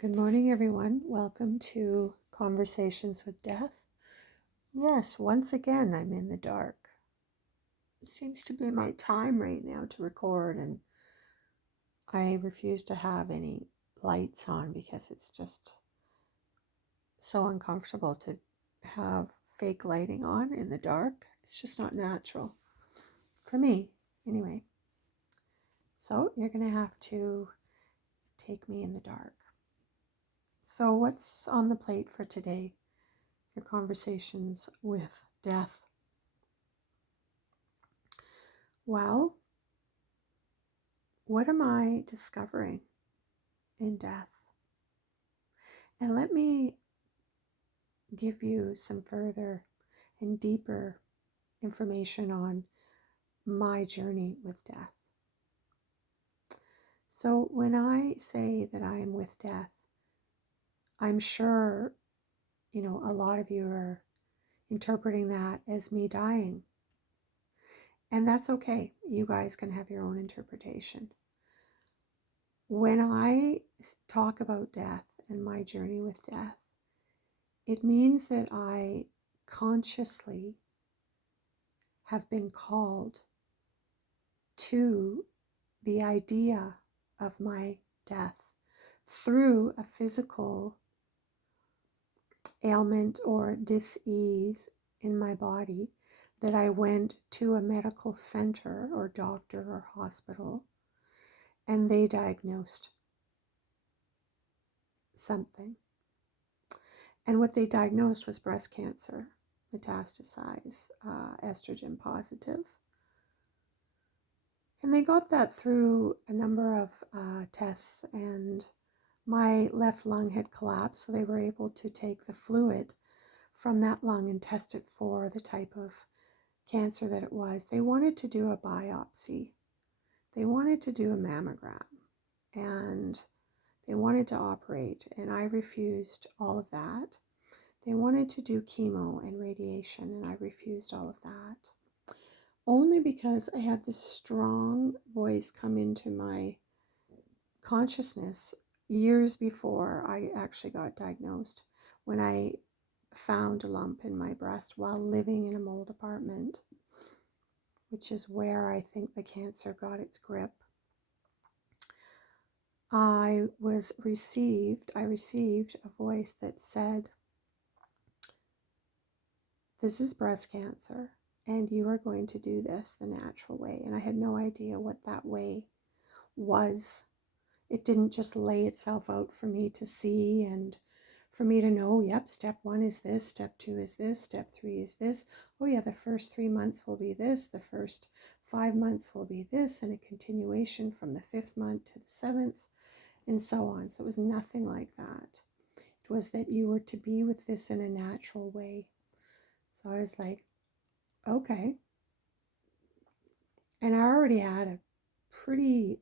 Good morning, everyone. Welcome to Conversations with Death. Yes, once again, I'm in the dark. It seems to be my time right now to record, and I refuse to have any lights on because it's just so uncomfortable to have fake lighting on in the dark. It's just not natural for me, anyway. So you're going to have to take me in the dark. So, what's on the plate for today? Your conversations with death. Well, what am I discovering in death? And let me give you some further and deeper information on my journey with death. So when I say that I am with death, I'm sure, a lot of you are interpreting that as me dying. And that's okay. You guys can have your own interpretation. When I talk about death and my journey with death, it means that I consciously have been called to the idea of my death through a physical ailment or dis-ease in my body that I went to a medical center or doctor or hospital and they diagnosed something. And what they diagnosed was breast cancer, metastasized, estrogen positive. And they got that through a number of tests, and my left lung had collapsed, so they were able to take the fluid from that lung and test it for the type of cancer that it was. They wanted to do a biopsy. They wanted to do a mammogram, and they wanted to operate, and I refused all of that. They wanted to do chemo and radiation, and I refused all of that. Only because I had this strong voice come into my consciousness years before I actually got diagnosed, when I found a lump in my breast while living in a mold apartment, which is where I think the cancer got its grip. I received a voice that said, "This is breast cancer, and you are going to do this the natural way." And I had no idea what that way was. It didn't just lay itself out for me to see and for me to know, yep, step 1 is this, step 2 is this, step 3 is this. Oh yeah, the first 3 months will be this, the first 5 months will be this, and a continuation from the 5th month to the 7th, and so on. So it was nothing like that. It was that you were to be with this in a natural way. So I was like, okay. And I already had a pretty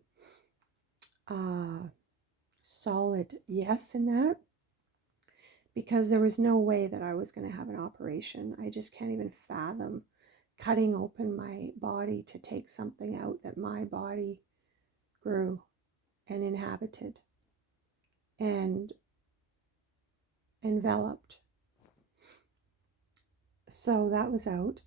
solid yes in that, because there was no way that I was going to have an operation. I just can't even fathom cutting open my body to take something out that my body grew and inhabited and enveloped. So that was out.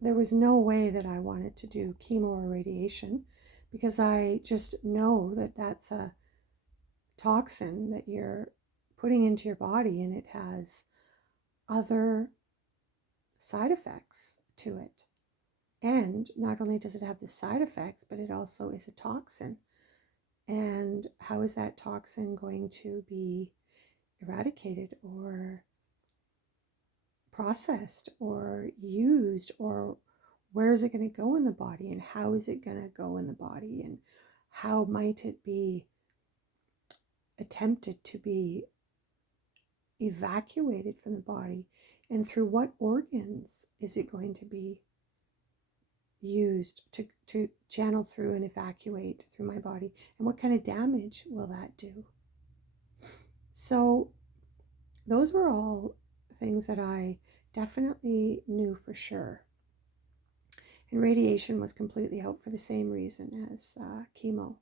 There was no way that I wanted to do chemo or radiation, because I just know that that's a toxin that you're putting into your body, and it has other side effects to it. And not only does it have the side effects, but it also is a toxin. And how is that toxin going to be eradicated or processed or used, or where is it going to go in the body, and how is it going to go in the body, and how might it be attempted to be evacuated from the body, and through what organs is it going to be used to channel through and evacuate through my body, and what kind of damage will that do? So those were all things that I definitely knew for sure. And radiation was completely out for the same reason as chemo.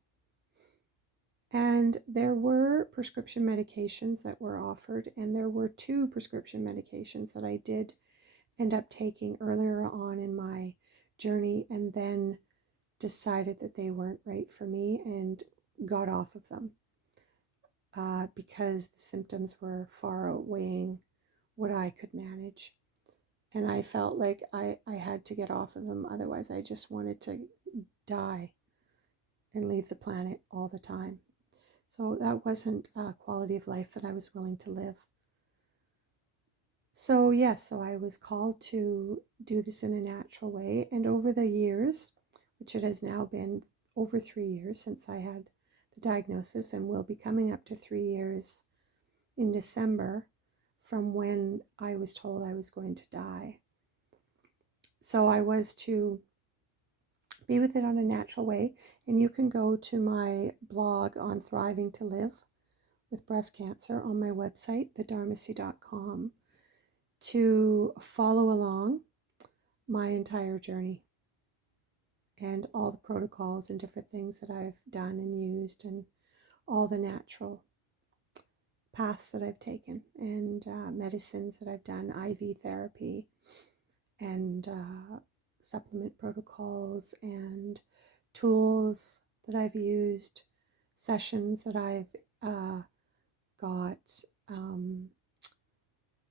And And there were prescription medications that were offered, and there were 2 prescription medications that I did end up taking earlier on in my journey, and then decided that they weren't right for me and got off of them because the symptoms were far outweighing what I could manage. And I felt like I had to get off of them, otherwise I just wanted to die and leave the planet all the time. So that wasn't a quality of life that I was willing to live. So yes, so I was called to do this in a natural way. And over the years, which it has now been over 3 years since I had the diagnosis, and will be coming up to 3 years in December from when I was told I was going to die. So I was to be with it on a natural way. And you can go to my blog on Thriving to Live with Breast Cancer on my website, thedharmacy.com, to follow along my entire journey and all the protocols and different things that I've done and used, and all the natural paths that I've taken, and medicines that I've done, IV therapy, and supplement protocols, and tools that I've used, sessions that I've got,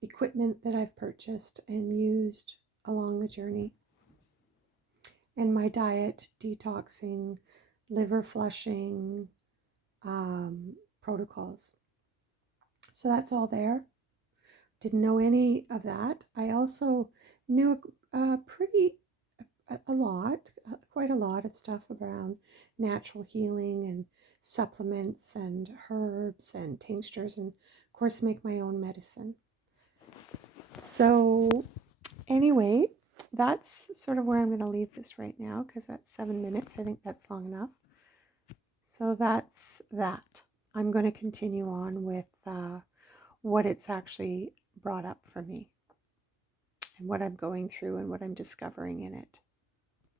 equipment that I've purchased and used along the journey, and my diet, detoxing, liver flushing protocols. So that's all there. Didn't know any of that. I also knew quite a lot of stuff around natural healing and supplements and herbs and tinctures, and of course make my own medicine. So anyway, that's sort of where I'm going to leave this right now, because that's 7 minutes. I think that's long enough. So that's that. I'm going to continue on with what it's actually brought up for me, and what I'm going through and what I'm discovering in it.